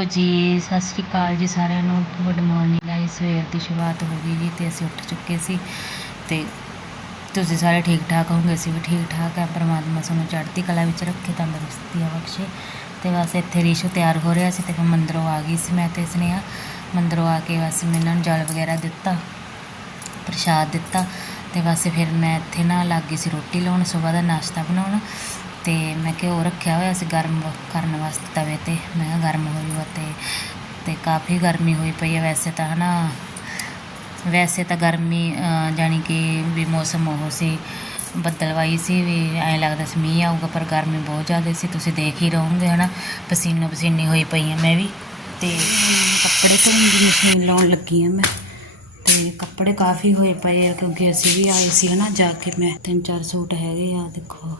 Hello ਜੀ, ਸਤਿ ਸ਼੍ਰੀ ਅਕਾਲ ਜੀ ਸਾਰਿਆਂ ਨੂੰ। ਗੁੱਡ ਮਾਰਨਿੰਗ ਆਈ ਸਵੇਰ ਦੀ ਸ਼ੁਰੂਆਤ ਹੋ ਗਈ ਜੀ ਤੇ ਅਸੀਂ ਉੱਠ ਚੁੱਕੇ ਸੀ ਤੇ ਤੁਸੀਂ ਸਾਰੇ ਠੀਕ ਠਾਕ ਹੋਵੋਗੇ? ਅਸੀਂ ਵੀ ਠੀਕ ਠਾਕ ਆ। ਪਰਮਾਤਮਾ ਸਾਨੂੰ ਚੜ੍ਹਦੀ ਕਲਾ ਵਿੱਚ ਰੱਖੇ, ਤੰਦਰੁਸਤੀਆਂ ਬਖਸ਼ੇ। ਤੇ ਬਸ ਇੱਥੇ ਰੀਸ਼ੂ ਤਿਆਰ ਹੋ ਰਿਹਾ ਸੀ ਤੇ ਫਿਰ ਮੰਦਰੋਂ ਆ ਗਈ ਸੀ ਮੈਂ ਤੇ ਸਨੇਹਾ। ਮੰਦਰੋਂ ਆ ਕੇ ਬਸ ਮੈਂ ਇਹਨਾਂ ਨੂੰ ਜਲ ਵਗੈਰਾ ਦਿੱਤਾ, ਪ੍ਰਸ਼ਾਦ ਦਿੱਤਾ ਤੇ ਬਸ ਫਿਰ ਮੈਂ ਇੱਥੇ ਨਾ ਲੱਗ ਸੀ ਰੋਟੀ ਲਾਉਣ, ਸਵੇਰ ਦਾ ਨਾਸ਼ਤਾ ਬਣਾਉਣ। ਤੇ ਮੈਂ ਘਿਓ ਰੱਖਿਆ ਹੋਇਆ ਸੀ ਗਰਮ ਕਰਨ ਵਾਸਤੇ ਤਵੇ ਤੇ। ਮੈਂ ਕਿਹਾ ਗਰਮ ਹੋ ਜੂਗਾ ਤੇ ਤੇ ਕਾਫੀ ਗਰਮੀ ਹੋਈ ਪਈ ਹੈ ਵੈਸੇ ਤਾਂ ਹਨਾ? ਵੈਸੇ ਤਾਂ ਗਰਮੀ ਅਹ, ਜਾਣੀ ਕਿ ਵੀ ਮੌਸਮ ਉਹ ਸੀ ਬੱਦਲਵਾਈ ਸੀ ਵੀ ਐਂ ਲੱਗਦਾ ਸੀ ਮੀਂਹ ਆਊਗਾ ਪਰ ਗਰਮੀ ਬਹੁਤ ਜ਼ਿਆਦਾ ਸੀ। ਤੁਸੀਂ ਦੇਖ ਹੀ ਰਹੋਗੇ ਹਨਾ? ਪਸੀਨੋ ਪਸੀਨੀ ਹੋਈ ਪਈ ਹਾਂ ਮੈਂ ਵੀ। ਤੇ ਕੱਪੜੇ ਧੋਣ ਦੀ ਮਸ਼ੀਨ ਲਾਉਣ ਲੱਗੀ ਹਾਂ ਮੈਂ। ਤੇ ਕੱਪੜੇ ਕਾਫੀ ਹੋਏ ਪਏ ਆ ਕਿਉਂਕਿ ਅਸੀਂ ਵੀ ਆਏ ਸੀ ਹਨਾ? ਜਾ ਕੇ ਮੈਂ ਤਿੰਨ ਚਾਰ ਸੂਟ ਹੈਗੇ ਆ ਦੇਖੋ।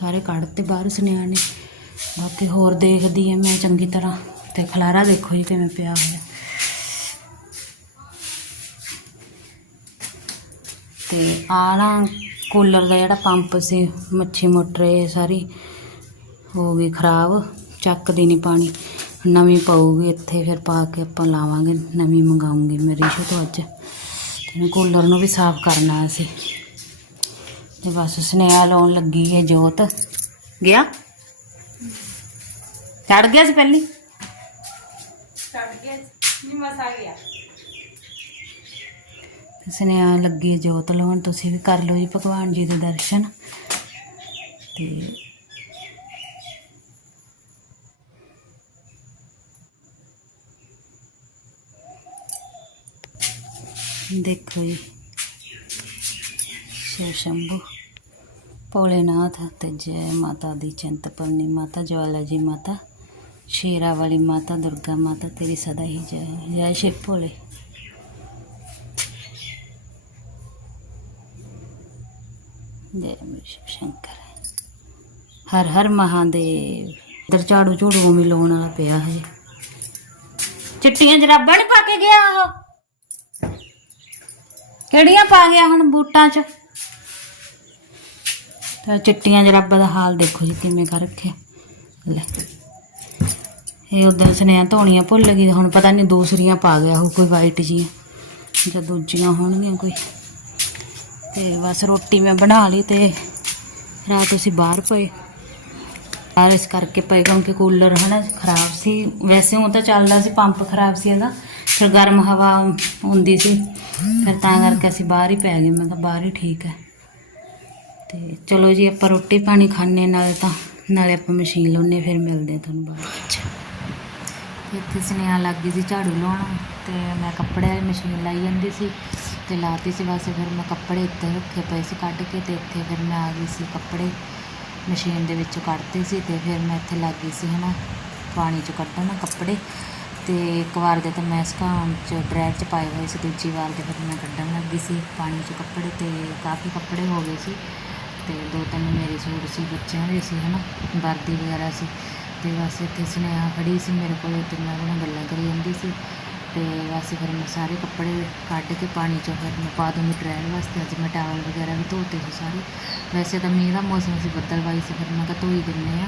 ਸਾਰੇ ਕੱਢਤੇ ਬਾਹਰ ਸੁਨਿਆ ਨੇ ਬਾਕੀ ਹੋਰ ਦੇਖਦੀ ਆ ਮੈਂ ਚੰਗੀ ਤਰ੍ਹਾਂ। ਤੇ ਖਲਾਰਾ ਦੇਖੋ ਜੀ ਕਿਵੇਂ ਪਿਆ ਹੋਇਆ। ਤੇ ਆ ਨਾ ਕੂਲਰ ਦਾ ਜਿਹੜਾ ਪੰਪ ਸੀ, ਮੱਛੀ ਮੋਟਰ ਇਹ ਸਾਰੀ ਹੋ ਗਈ ਖਰਾਬ, ਚੱਕਦੀ ਨਹੀਂ ਪਾਣੀ। ਨਵੀਂ ਪਾਊਗੀ ਇੱਥੇ, ਫਿਰ ਪਾ ਕੇ ਆਪਾਂ ਲਾਵਾਂਗੇ, ਨਵੀਂ ਮੰਗਾਉਂਗੀ ਮੈਂ ਰੀਸ਼ੂ ਤੋਂ ਅੱਜ। ਤੇ ਕੂਲਰ ਨੂੰ ਵੀ ਸਾਫ਼ ਕਰਨਾ ਅਸੀਂ ਤੇ ਬਸ ਸੁਨੇਹਾ ਲਾਉਣ ਲੱਗੀ ਹੈ ਜੋਤ ਗਿਆ ਚੜ ਗਿਆ ਸੀ ਪਹਿਲੀ ਤੇ ਸੁਨੇਹਾ ਲੱਗੀ ਹੈ ਜੋਤ ਲਾਉਣ ਤੁਸੀਂ ਵੀ ਕਰ ਲਓ ਜੀ ਭਗਵਾਨ ਜੀ ਦੇ ਦਰਸ਼ਨ ਤੇ ਦੇਖੋ ਜੀ ਸ਼ਿਵ ਸ਼ੰਭੂ ਭੋਲੇਨਾਥ ਤੇ ਜੈ ਮਾਤਾ ਦੀ ਚਿੰਤਪੁਰਨੀ ਮਾਤਾ ਜਵਾਲਾ ਜੀ ਮਾਤਾ ਸ਼ੇਰਾ ਵਾਲੀ ਮਾਤਾ, ਦੁਰਗਾ ਮਾਤਾ, ਤੇਰੀ ਸਦਾ ਹੀ ਜੈ ਜੈ ਸ਼ਿਵ ਭੋਲੇ। ਜੈ ਸ਼ਿਵ ਸ਼ੰਕਰ ਹਰ ਹਰ ਮਹਾਦੇਵ, ਇਧਰ ਝਾੜੂ ਝੂੜੂ ਵੀ ਲਾਉਣ ਵਾਲਾ ਪਿਆ ਹੈ। ਚਿੱਟੀਆਂ ਜਰਾਬਾਂ ਨਹੀਂ ਪਾ ਕੇ ਗਿਆ ਉਹ? ਕਿਹੜੀਆਂ ਪਾ ਗਿਆ ਹੁਣ ਬੂਟਾਂ 'ਚ? ਤਾਂ ਚਿੱਟੀਆਂ ਜਰਾਬਾਂ ਦਾ ਹਾਲ ਦੇਖੋ ਜੀ ਕਿਵੇਂ ਕਰ ਰੱਖਿਆ। ਲੈ। ਇਹ ਉਧਰ ਸੁਨੇਹਾ ਧੋਣੀਆਂ ਭੁੱਲ ਗਈ, ਹੁਣ ਪਤਾ ਨਹੀਂ ਦੂਸਰੀਆਂ ਪਾ ਗਿਆ ਉਹ ਕੋਈ ਵਾਈਟ ਜੀ ਜਾਂ ਦੂਜੀਆਂ ਹੋਣਗੀਆਂ ਕੋਈ। ਤੇ ਬਸ ਰੋਟੀ ਮੈਂ ਬਣਾ ਲਈ ਤੇ ਰਾਤ ਅਸੀਂ ਬਾਹਰ ਪਏ। ਬਾਹਰ ਇਸ ਕਰਕੇ ਪਏ ਕਿਉਂਕਿ ਕੂਲਰ ਹਨਾ ਖਰਾਬ ਸੀ। ਵੈਸੇ ਉਹ ਤਾਂ ਚੱਲਦਾ ਸੀ, ਪੰਪ ਖਰਾਬ ਸੀ ਇਹਦਾ। ਫਿਰ ਗਰਮ ਹਵਾ ਹੁੰਦੀ ਸੀ। ਫਿਰ ਤਾਂ ਕਰਕੇ ਅਸੀਂ ਬਾਹਰ ਹੀ ਪੈ ਗਏ। ਮੈਂ ਕਿਹਾ ਬਾਹਰ ਹੀ ਠੀਕ ਹੈ। ਤੇ ਚਲੋ ਜੀ, ਆਪਾਂ ਰੋਟੀ ਪਾਣੀ ਖਾਣੇ ਨਾਲੇ ਤਾਂ, ਨਾਲੇ ਆਪਾਂ ਮਸ਼ੀਨ ਲਾਉਨੇ ਫਿਰ ਮਿਲਦੇ ਆ ਤੁਹਾਨੂੰ ਬਾਅਦ ਵਿੱਚ। ਇੱਥੇ ਸੁਨੇਹਾ ਲੱਗ ਗਈ ਸੀ ਝਾੜੂ ਲਾਉਣ ਤੇ ਮੈਂ ਕੱਪੜੇ ਵਾਲੀ ਮਸ਼ੀਨ ਲਾਈ ਜਾਂਦੀ ਸੀ ਤੇ ਲਾਤੀ ਸੀ ਵੈਸੇ ਫਿਰ ਮੈਂ ਕੱਪੜੇ ਇੱਥੇ ਰੱਖੇ ਪਏ ਸੀ ਕੱਢ ਕੇ ਤੇ ਇੱਥੇ ਫਿਰ ਮੈਂ ਆ ਗਈ ਸੀ ਕੱਪੜੇ ਮਸ਼ੀਨ ਦੇ ਵਿੱਚੋਂ ਕੱਢਦੇ ਸੀ ਤੇ ਫਿਰ ਮੈਂ ਇੱਥੇ ਲੱਗ ਗਈ ਸੀ ਹਨਾ, ਪਾਣੀ 'ਚ ਕੱਢਣ ਕੱਪੜੇ। ਤੇ ਇੱਕ ਵਾਰ ਦੇ ਤਾਂ ਮੈਂ ਸਕਾਉਣ ਚ ਡਰਾਇਰ ਚ ਪਾਏ ਹੋਏ ਸੀ, ਦੂਜੀ ਵਾਰ ਦੇ ਫਿਰ ਮੈਂ ਕੱਢਣ ਲੱਗੀ ਸੀ ਪਾਣੀ ਚ ਕੱਪੜੇ ਤੇ ਕਾਫੀ ਕੱਪੜੇ ਹੋ ਗਏ ਸੀ। ਤੇ ਦੋ ਤਿੰਨ ਮੇਰੇ ਸੂਟ ਸੀ, ਬੱਚਿਆਂ ਦੇ ਸੀ, ਹਨਾ, ਵਰਦੀ ਵਗੈਰਾ ਸੀ। ਤੇ ਬਸ ਇੱਥੇ ਸੁਨੇਹਾ ਖੜੀ ਸੀ ਮੇਰੇ ਕੋਲ ਤੇ ਮੈਂ ਉਹਨਾਂ ਗੱਲਾਂ ਕਰੀ ਜਾਂਦੀ ਸੀ। ਤੇ ਬਸ ਫਿਰ ਮੈਂ ਸਾਰੇ ਕੱਪੜੇ ਕੱਢ ਕੇ ਪਾਣੀ ਚੋਂ ਫਿਰ ਮੈਂ ਪਾ ਦੂੰਗੀ ਡਰਾਇਰ ਵਾਸਤੇ। ਅੱਜ ਮੈਂ ਟਾਵਲ ਵਗੈਰਾ ਵੀ ਧੋਤੇ ਸੀ ਸਾਰੇ। ਵੈਸੇ ਤਾਂ ਮੀਂਹ ਦਾ ਮੌਸਮ ਸੀ ਬੱਦਲਵਾਈ ਸੀ, ਫਿਰ ਮੈਂ ਕਿਹਾ ਧੋਈ ਹੀ ਦਿੰਦੇ ਆ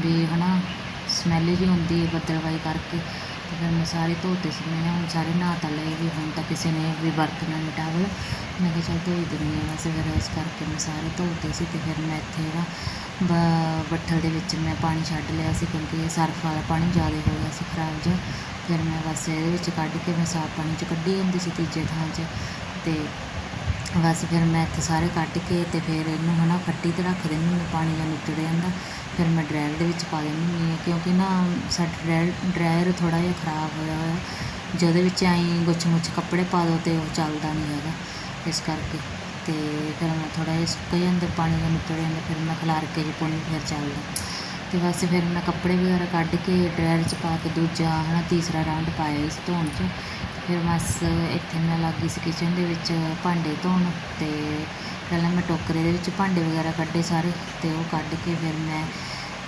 ਵੀ, ਹਨਾ ਸਮੈਲ ਜੀ ਹੁੰਦੀ ਹੈ ਬੱਦਲਵਾਈ ਕਰਕੇ। ਤੇ ਫਿਰ ਮੈਂ ਸਾਰੇ ਧੋਤੇ ਸੀ। ਮੈਂ ਹੁਣ ਸਾਰੇ ਨਹਾ ਤਾਂ ਲਏ ਵੀ, ਹੁਣ ਤਾਂ ਕਿਸੇ ਨੇ ਵੀ ਵਰਤਣਾ ਨਹੀਂ ਟਾਵਲ ਮੈਂ ਕਿਹਾ ਚੱਲ ਧੋਈ ਦਿੰਦੀ ਹਾਂ ਵੈਸੇ ਫਿਰ ਇਸ ਕਰਕੇ ਮੈਂ ਸਾਰੇ ਧੋਤੇ ਸੀ ਤੇ ਫਿਰ ਮੈਂ ਇੱਥੇ ਨਾ ਬ- ਬੱਠਲ ਦੇ ਵਿੱਚ ਮੈਂ ਪਾਣੀ ਛੱਡ ਲਿਆ ਸੀ ਕਿਉਂਕਿ ਇਹ ਸਰਫ ਵਾਲਾ ਪਾਣੀ ਜ਼ਿਆਦਾ ਹੋ ਗਿਆ ਸੀ ਖਰਾਬ ਜਿਹਾ। ਫਿਰ ਮੈਂ ਬਸ ਇਹਦੇ ਵਿੱਚ ਕੱਢ ਕੇ ਮੈਂ ਸਾਫ਼ ਪਾਣੀ 'ਚ ਕੱਢੀ ਜਾਂਦੀ ਸੀ ਤੀਜੇ ਥਾਂ 'ਚ। ਤੇ ਬਸ ਫਿਰ ਮੈਂ ਇੱਥੇ ਸਾਰੇ ਕੱਢ ਕੇ ਤੇ ਫਿਰ ਇਹਨੂੰ ਹਨਾ ਫੱਟੀ ਤੇ ਰੱਖ ਦਿੰਦੀ ਹਾਂ ਪਾਣੀ ਜਾਂ ਨਿੱਤੜ ਜਾਂਦਾ। ਫਿਰ ਮੈਂ ਡਰਾਇਰ ਦੇ ਵਿੱਚ ਪਾ ਦਿੰਦੀ ਹੁੰਦੀ ਹਾਂ, ਕਿਉਂਕਿ ਨਾ ਸਾਡਾ ਡਰਾਇਰ ਡਰਾਇਰ ਥੋੜ੍ਹਾ ਜਿਹਾ ਖਰਾਬ ਹੋਇਆ ਹੋਇਆ। ਜਿਹਦੇ ਵਿੱਚ ਐਂ ਗੁੱਛ ਮੁੱਛ ਕੱਪੜੇ ਪਾ ਦਿਉ ਅਤੇ ਉਹ ਚੱਲਦਾ ਨਹੀਂ ਹੈਗਾ, ਇਸ ਕਰਕੇ। ਅਤੇ ਫਿਰ ਮੈਂ ਥੋੜ੍ਹਾ ਜਿਹਾ ਸੁੱਕ ਜਾਂਦਾ, ਪਾਣੀ ਦਾ ਨਿਕਲ ਜਾਂਦਾ, ਫਿਰ ਮੈਂ ਖਿਲਾਰ ਕੇ ਜੇ ਪਾਣੀ, ਫਿਰ ਚੱਲਦਾ। ਅਤੇ ਬਸ ਫਿਰ ਮੈਂ ਕੱਪੜੇ ਵਗੈਰਾ ਕੱਢ ਕੇ ਡਰਾਇਰ 'ਚ ਪਾ ਕੇ ਦੂਜਾ ਹੈ ਨਾ ਤੀਸਰਾ ਰਾਊਂਡ ਪਾਇਆ ਇਸ ਧੋਣ 'ਚ। ਫਿਰ ਬਸ ਇੱਥੇ ਮੈਂ ਲੱਗ ਗਈ ਸੀ ਕਿਚਨ ਦੇ ਵਿੱਚ ਭਾਂਡੇ ਧੋਣ ਅਤੇ ਪਹਿਲਾਂ ਮੈਂ ਟੋਕਰੇ ਦੇ ਵਿੱਚ ਭਾਂਡੇ ਵਗੈਰਾ ਕੱਢੇ ਸਾਰੇ ਅਤੇ ਉਹ ਕੱਢ ਕੇ ਫਿਰ ਮੈਂ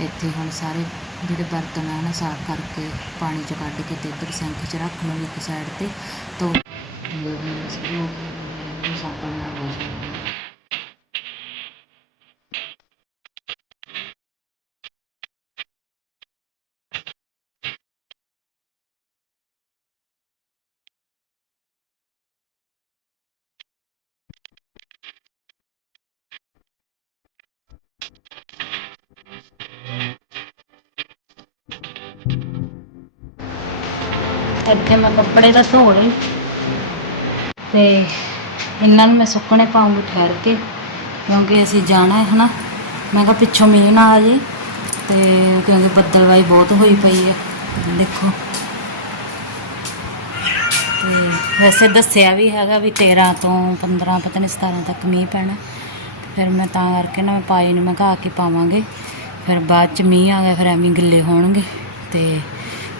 ਇੱਥੇ ਹੁਣ ਸਾਰੇ ਜਿਹੜੇ ਬਰਤਨ ਆ ਨਾ ਸਾਫ਼ ਕਰਕੇ ਪਾਣੀ 'ਚ ਕੱਢ ਕੇ ਤੇ ਇੱਧਰ ਸਿੰਕ 'ਚ ਰੱਖ ਲਵਾਂਗੀ ਇੱਕ ਸਾਈਡ ਤੇ ਤੋ ਇੱਥੇ ਮੈਂ ਕੱਪੜੇ ਤਾਂ ਧੋ ਲਏ ਤੇ ਇਹਨਾਂ ਨੂੰ ਮੈਂ ਸੁੱਕਣੇ ਪਾਉਂਗੀ ਠਹਿਰ ਕੇ, ਕਿਉਂਕਿ ਅਸੀਂ ਜਾਣਾ ਹੈ ਹਨਾ। ਮੈਂ ਕਿਹਾ ਪਿੱਛੋਂ ਮੀਂਹ ਨਾ ਆ ਜੇ, ਤੇ ਕਿਉਂਕਿ ਬੱਦਲਵਾਈ ਬਹੁਤ ਹੋਈ ਪਈ ਹੈ। ਦੇਖੋ। ਤੇ ਵੈਸੇ ਦੱਸਿਆ ਵੀ ਹੈਗਾ ਵੀ 13 ਤੋਂ 15 ਪਤਾ ਨਹੀਂ 17 ਤੱਕ ਮੀਂਹ ਪੈਣਾ। ਫਿਰ ਮੈਂ ਤਾਂ ਕਰਕੇ ਨਾ ਮੈਂ ਪਾਈ ਨੂੰ ਮੈਂ ਘਾ ਕੇ ਪਾਵਾਂਗੇ। ਫਿਰ ਬਾਅਦ ਚ ਮੀਂਹ ਆ ਗਿਆ, ਫਿਰ ਐਵੇਂ ਗਿੱਲੇ ਹੋਣਗੇ। ਤੇ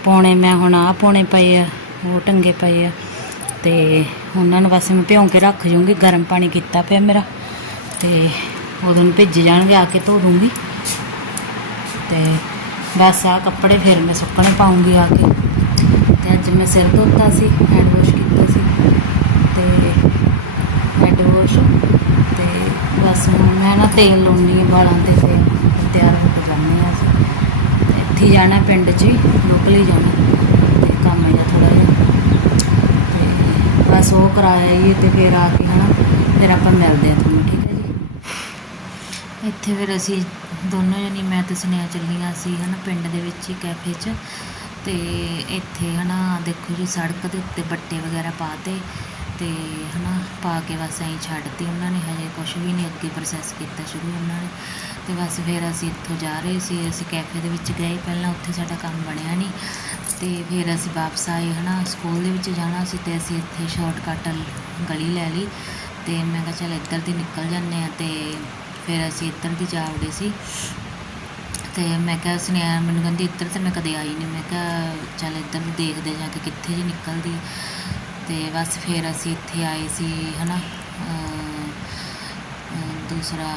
ਪੌਣੇ, ਮੈਂ ਹੁਣ ਆ ਪੌਣੇ ਪਏ ਆ, ਉਹ ਟੰਗੇ ਪਏ ਆ। ਤੇ ਉਹਨਾਂ ਨੂੰ ਬਸ ਮੈਂ ਭਿਉਂ ਕੇ ਰੱਖ ਜੂੰਗੀ, ਗਰਮ ਪਾਣੀ ਕੀਤਾ ਪਿਆ ਮੇਰਾ। ਤੇ ਉਦੋਂ ਨੂੰ ਭਿੱਜ ਜਾਣਗੇ, ਆ ਕੇ ਧੋ ਦੂੰਗੀ। ਤੇ ਬਸ ਆ ਕੱਪੜੇ ਫਿਰ ਮੈਂ ਸੁੱਕਣੇ ਪਾਉਂਗੀ ਆ ਕੇ। ਤੇ ਅੱਜ ਮੈਂ ਸਿਰ ਧੋਤਾ ਸੀ ਹੈਂਡ ਵਾਸ਼ ਕੀਤਾ ਸੀ। ਤੇ ਹੈਂਡ ਵਾਸ਼ ਤੇ ਬਸ ਮੈਂ ਨਾ ਤੇਲ ਲਾਉਣੀ ਹੈ ਵਾਲਾਂ ਤੇ ਤੇ ਤਿਆਰ ਹੋ ਕੇ ਜਾਂਦੇ ਹਾਂ ਅਸੀਂ। ਇੱਥੇ ਜਾਣਾ ਪਿੰਡ 'ਚ ਹੀ ਹੀ ਜਾਣਾ। ਤੇ ਕੰਮ ਹੈ ਥੋੜਾ ਜਿਹਾ। ਤੇ ਬਸ ਉਹ ਕਰਾਇਆ ਹੀ ਤੇ ਫਿਰ ਆ ਕੇ ਹਨਾ, ਫਿਰ ਆਪਾਂ ਮਿਲਦੇ ਆ ਤੁਹਾਨੂੰ, ਠੀਕ ਹੈ ਜੀ? ਇੱਥੇ ਫਿਰ ਅਸੀਂ ਦੋਨੋਂ ਜਣੀ, ਮੈਂ ਤੇ ਸੁਨੇਹਾ ਚੱਲੀਆਂ ਸੀ ਹਨਾ, ਪਿੰਡ ਦੇ ਵਿੱਚ ਹੀ ਕੈਫੇ 'ਚ। ਤੇ ਇੱਥੇ ਹਨਾ, ਦੇਖੋ ਜੀ, ਸੜਕ ਦੇ ਉੱਤੇ ਬੱਟੇ ਵਗੈਰਾ ਪਾਤੇ ਅਤੇ ਹੈ ਨਾ ਪਾ ਕੇ ਬਸ ਐਂ ਛੱਡਤੀ ਉਹਨਾਂ ਨੇ, ਹਜੇ ਕੁਝ ਵੀ ਨਹੀਂ ਅੱਗੇ ਪ੍ਰੋਸੈਸ ਕੀਤਾ ਸ਼ੁਰੂ ਉਹਨਾਂ ਨੇ। ਅਤੇ ਬਸ ਫਿਰ ਅਸੀਂ ਇੱਥੋਂ ਜਾ ਰਹੇ ਸੀ, ਅਸੀਂ ਕੈਫੇ ਦੇ ਵਿੱਚ ਗਏ, ਪਹਿਲਾਂ ਉੱਥੇ ਸਾਡਾ ਕੰਮ ਬਣਿਆ ਨਹੀਂ ਅਤੇ ਫਿਰ ਅਸੀਂ ਵਾਪਸ ਆਏ ਹੈ ਨਾ ਸਕੂਲ ਦੇ ਵਿੱਚ ਜਾਣਾ ਸੀ ਅਤੇ ਅਸੀਂ ਇੱਥੇ ਸ਼ਾਰਟਕਟ ਗਲੀ ਲੈ ਲਈ। ਅਤੇ ਮੈਂ ਕਿਹਾ ਚੱਲ ਇੱਧਰ ਦੀ ਨਿਕਲ ਜਾਂਦੇ ਹਾਂ ਅਤੇ ਫਿਰ ਅਸੀਂ ਇੱਧਰ ਦੀ ਜਾ ਵੜੇ ਸੀ। ਤੇ ਮੈਂ ਕਿਹਾ ਸੁਨੇਹਾ ਮੈਨੂੰ ਕਹਿੰਦੀ, ਇੱਧਰ ਤੇ ਮੈਂ ਕਦੇ ਆਈ ਨਹੀਂ ਮੈਂ ਕਿਹਾ ਚੱਲ ਇੱਧਰ ਨੂੰ ਦੇਖਦੇ ਜਾ ਕੇ ਕਿੱਥੇ ਜੀ ਨਿਕਲਦੀ। ਅਤੇ ਬਸ ਫਿਰ ਅਸੀਂ ਇੱਥੇ ਆਏ ਸੀ ਹੈ ਨਾ ਦੂਸਰਾ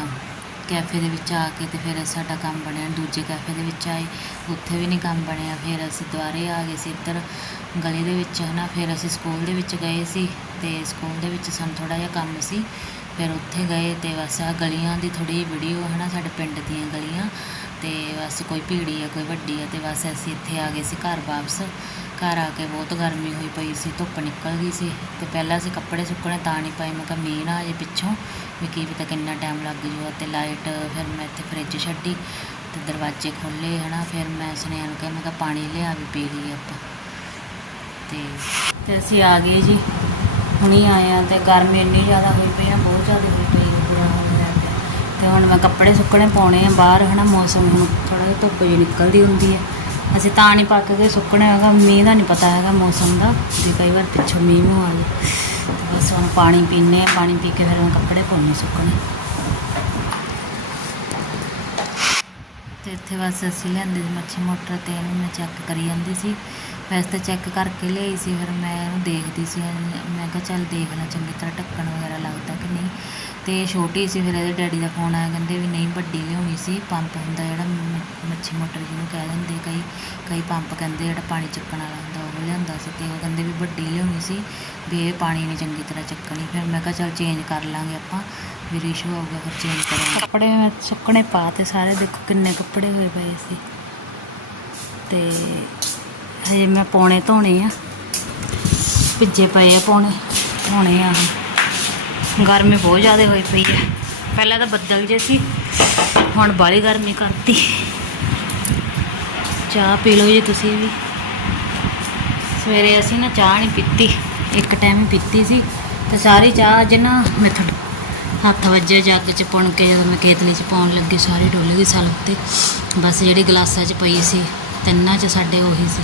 ਕੈਫੇ ਦੇ ਵਿੱਚ ਆ ਕੇ ਤੇ ਫਿਰ ਸਾਡਾ ਕੰਮ ਬਣਿਆ, ਦੂਜੇ ਕੈਫੇ ਦੇ ਵਿੱਚ ਆਏ, ਉੱਥੇ ਵੀ ਨਹੀਂ ਕੰਮ ਬਣਿਆ, ਫਿਰ ਅਸੀਂ ਦੁਬਾਰੇ ਆ ਗਏ ਸੀ ਇੱਧਰ ਗਲੀ ਦੇ ਵਿੱਚ, ਹਨਾ, ਫਿਰ ਅਸੀਂ ਸਕੂਲ ਦੇ ਵਿੱਚ ਗਏ ਸੀ ਤੇ ਸਕੂਲ ਦੇ ਵਿੱਚ ਸਾਨੂੰ ਥੋੜਾ ਜਿਹਾ ਕੰਮ ਸੀ, ਫਿਰ ਉੱਥੇ ਗਏ ਤੇ ਬਸ ਆ ਗਲੀਆਂ ਦੀ ਥੋੜੀ ਵੀਡੀਓ ਹਨਾ, ਸਾਡੇ ਪਿੰਡ ਦੀਆਂ ਗਲੀਆਂ ਤੇ ਬਸ ਕੋਈ ਭੀੜੀ ਆ, ਕੋਈ ਵੱਡੀ ਆ ਤੇ ਬਸ ਅਸੀਂ ਇੱਥੇ ਆ ਗਏ ਸੀ ਘਰ ਵਾਪਸ। ਘਰ ਆ ਕੇ ਬਹੁਤ ਗਰਮੀ ਹੋਈ ਪਈ ਸੀ, ਧੁੱਪ ਨਿਕਲ ਗਈ ਸੀ ਤੇ ਪਹਿਲਾਂ ਅਸੀਂ ਕੱਪੜੇ ਸੁੱਕਣੇ ਤਾਂ ਨਹੀਂ ਪਾਏ, ਮੈਂ ਕਿਹਾ ਮੀਂਹ ਨਾ ਆ ਜੇ ਪਿੱਛੋਂ ਵੀ ਕੀ ਪਤਾ ਕਿੰਨਾ ਟਾਈਮ ਲੱਗ ਜੂਗਾ ਤੇ ਲਾਈਟ ਫਿਰ ਮੈਂ ਇੱਥੇ ਫ੍ਰਿਜ ਛੱਡੀ ਤੇ ਦਰਵਾਜ਼ੇ ਖੋਲ੍ਹੇ, ਹਨਾ, ਫਿਰ ਮੈਂ ਸੁਨੇਹਾ ਨੂੰ ਕਿਹਾ, ਮੈਂ ਕਿਹਾ ਪਾਣੀ ਲਿਆ ਵੀ ਪੀ ਲਈਏ ਆਪਾਂ। ਤੇ ਤੇ ਅਸੀਂ ਆ ਗਏ ਜੀ, ਹੁਣੀ ਆਏ ਆ ਤੇ ਗਰਮੀ ਇੰਨੀ ਜ਼ਿਆਦਾ ਹੋਈ ਪਈ ਆ ਬਹੁਤ ਜ਼ਿਆਦਾ ਹੋਈ ਪਈ ਆ ਬੁਰਾ ਹਾਲ ਹੋਇਆ ਪਿਆ ਤੇ ਹੁਣ ਮੈਂ ਕੱਪੜੇ ਸੁੱਕਣੇ ਪਾਉਣੇ ਆ ਬਾਹਰ, ਹਨਾ, ਮੌਸਮ ਹੁਣ ਥੋੜਾ ਜਿਹਾ ਧੁੱਪ ਜਿਹੀ ਨਿਕਲਦੀ ਹੁੰਦੀ ਹੈ ਅਸੀਂ ਤਾਂ ਨਹੀਂ ਪੱਕ ਕੇ ਸੁੱਕਣੇ, ਹੈਗਾ, ਮੀਂਹ ਦਾ ਨਹੀਂ ਪਤਾ ਹੈਗਾ ਮੌਸਮ ਦਾ ਤੇ ਕਈ ਵਾਰ ਪਿੱਛੋਂ ਮੀਂਹ ਨੂੰ ਆ ਜਾਏ। ਬਸ ਹੁਣ ਪਾਣੀ ਪੀਨੇ ਆ, ਪਾਣੀ ਪੀ ਕੇ ਫਿਰ ਮੈਂ ਕੱਪੜੇ ਪਾਉਣੇ ਸੁੱਕਣੇ। ਤੇ ਇੱਥੇ ਬਸ ਅਸੀਂ ਲਿਆਂਦੇ ਸੀ ਮੱਛੀ ਮੋਟਰ ਤੇ ਇਹਨੂੰ ਮੈਂ ਚੈੱਕ ਕਰੀ ਜਾਂਦੀ ਸੀ। ਵੈਸੇ ਤਾਂ ਚੈੱਕ ਕਰਕੇ ਲਿਆਈ ਸੀ, ਫਿਰ ਮੈਂ ਇਹਨੂੰ ਦੇਖਦੀ ਸੀ ਮੈਂ ਕਿਹਾ ਚੱਲ ਦੇਖ ਲਾਂ ਚੰਗੀ ਤਰ੍ਹਾਂ ਢੱਕਣ ਵਗੈਰਾ ਲੱਗਦਾ ਕਿ ਨਹੀਂ। ਤੇ ਛੋਟੀ ਸੀ, ਫਿਰ ਇਹਦੇ ਡੈਡੀ ਦਾ ਫੋਨ ਆਇਆ, ਕਹਿੰਦੇ ਵੀ ਨਹੀਂ ਵੱਡੀ ਲਿਆਉਣੀ ਸੀ ਪੰਪ ਹੁੰਦਾ ਜਿਹੜਾ ਮੱਛੀ ਮੋਟਰ ਜਿਹਨੂੰ ਕਹਿ ਦਿੰਦੇ ਕਈ ਕਈ ਪੰਪ ਕਹਿੰਦੇ ਜਿਹੜਾ ਪਾਣੀ ਚੱਕਣ ਵਾਲਾ ਹੁੰਦਾ, ਉਹ ਲਿਆਂਦਾ ਸੀ ਤੇ ਉਹ ਕਹਿੰਦੇ ਵੀ ਵੱਡੀ ਲਿਆਉਣੀ ਸੀ, ਵੀ ਇਹ ਪਾਣੀ ਨਹੀਂ ਚੰਗੀ ਤਰ੍ਹਾਂ ਚੱਕਣੀ। ਫਿਰ ਮੈਂ ਕਿਹਾ ਚੱਲ ਚੇਂਜ ਕਰ ਲਾਂਗੇ ਆਪਾਂ, ਵੀ ਇਸ਼ੂ ਆਊਗਾ ਫਿਰ ਚੇਂਜ ਕਰਾਂਗੇ। ਕੱਪੜੇ ਮੈਂ ਸੁੱਕਣੇ ਪਾ ਤੇ ਸਾਰੇ, ਦੇਖੋ ਕਿੰਨੇ ਕੱਪੜੇ ਹੋਏ ਪਏ ਸੀ। ਤੇ ਹਜੇ ਮੈਂ ਪੌਣੇ ਧੋਣੇ ਆ। ਭਿੱਜੇ ਪਏ ਆ ਪੌਣੇ, ਧੋਣੇ ਆ ਗਰਮੀ ਬਹੁਤ ਜ਼ਿਆਦਾ ਹੋਈ ਪਈ ਹੈ ਪਹਿਲਾਂ ਤਾਂ ਬੱਦਲ ਜੇ ਸੀ, ਹੁਣ ਬਾਹਲੀ ਗਰਮੀ ਕਰਤੀ। ਚਾਹ ਪੀ ਲਓ ਜੀ ਤੁਸੀਂ ਵੀ। ਸਵੇਰੇ ਅਸੀਂ ਨਾ ਚਾਹ ਨਹੀਂ ਪੀਤੀ, ਇੱਕ ਟਾਈਮ ਪੀਤੀ ਸੀ। ਤੇ ਸਾਰੀ ਚਾਹ ਅੱਜ ਨਾ ਮੈਥੋਂ ਹੱਥ ਵੱਜੇ ਜੱਗ ਚ ਪੁਣ ਕੇ, ਜਦੋਂ ਮੈਂ ਕੇਤਲੀ ਚ ਪਾਉਣ ਲੱਗੀ, ਸਾਰੀ ਡੁੱਲ ਗਈ ਸਲਬ ਤੇ ਬਸ ਜਿਹੜੀ ਗਲਾਸਾਂ ਚ ਪਈ ਸੀ, ਤਿੰਨਾਂ ਚ ਸਾਡੇ ਉਹੀ ਸੀ।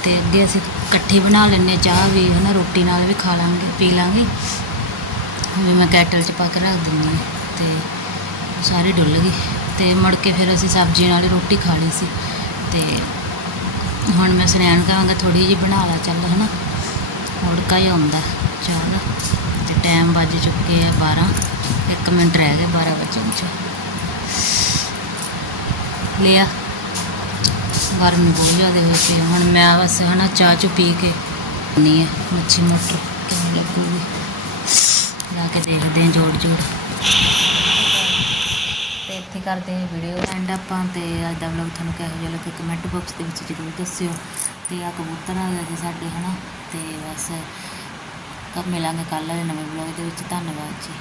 ਅਤੇ ਅੱਗੇ ਅਸੀਂ ਇਕੱਠੀ ਬਣਾ ਲੈਂਦੇ ਹਾਂ ਚਾਹ ਵੀ ਹੈ ਨਾ ਰੋਟੀ ਨਾਲ ਵੀ ਖਾ ਲਾਂਗੇ, ਪੀ ਲਾਂਗੇ। ਵੀ ਮੈਂ ਕੈਟਲ 'ਚ ਪਾ ਕੇ ਰੱਖ ਦਿੰਦੀ ਹਾਂ ਤੇ ਸਾਰੀ ਡੁੱਲ ਗਈ ਅਤੇ ਮੁੜ ਕੇ ਫਿਰ ਅਸੀਂ ਸਬਜ਼ੀ ਨਾਲ ਰੋਟੀ ਖਾ ਲਈ ਸੀ। ਅਤੇ ਹੁਣ ਮੈਂ ਸੁਨੈਣ ਕਹਾਂਗਾ ਥੋੜ੍ਹੀ ਜਿਹੀ ਬਣਾ ਲਾ ਚੱਲ ਹੈ ਨਾ ਮੁੜਕਾ ਹੀ ਆਉਂਦਾ ਚਾਹ ਚੱਲ ਤੇ ਟਾਈਮ ਵੱਜ ਚੁੱਕੇ ਆ 12 1 ਮਿੰਟ ਰਹਿ ਗਏ 12 ਵਜਣ ਚ। ਲਿਆ। ਗਰਮੀ ਬਹੁਤ ਜ਼ਿਆਦਾ ਹੋਈ ਪਈ ਆ। ਹੁਣ ਮੈਂ ਬਸ ਹਨਾ ਚਾਹ ਚੁ ਪੀ ਕੇ ਨਹੀਂ ਹੈ ਮੱਛੀ ਮੋਟਰ ਕਿਵੇਂ ਲੱਗੂਗੀ? ਲਾ ਕੇ ਦੇਖਦੇ ਹਾਂ ਜੋੜ ਜੋੜ। ਤੇ ਇੱਥੇ ਕਰਦੇ ਹਾਂ ਵੀਡੀਓ ਐਂਡ ਆਪਾਂ ਤੇ ਅੱਜ ਦਾ ਵਲੌਗ ਤੁਹਾਨੂੰ ਕਿਹੋ ਜਿਹਾ ਲੱਗਾ ਕਮੈਂਟ ਬਾਕਸ ਦੇ ਵਿੱਚ ਜ਼ਰੂਰ ਦੱਸਿਓ। ਤੇ ਆ ਕਬੂਤਰ ਆ ਗਿਆ ਜੀ ਸਾਡੇ ਹਨਾ। ਤੇ ਬਸ ਕੱਲ ਮਿਲਾਂਗੇ ਕੱਲ੍ਹ ਵਾਲੇ ਨਵੇਂ ਵਲੌਗ ਦੇ ਵਿੱਚ। ਧੰਨਵਾਦ ਜੀ।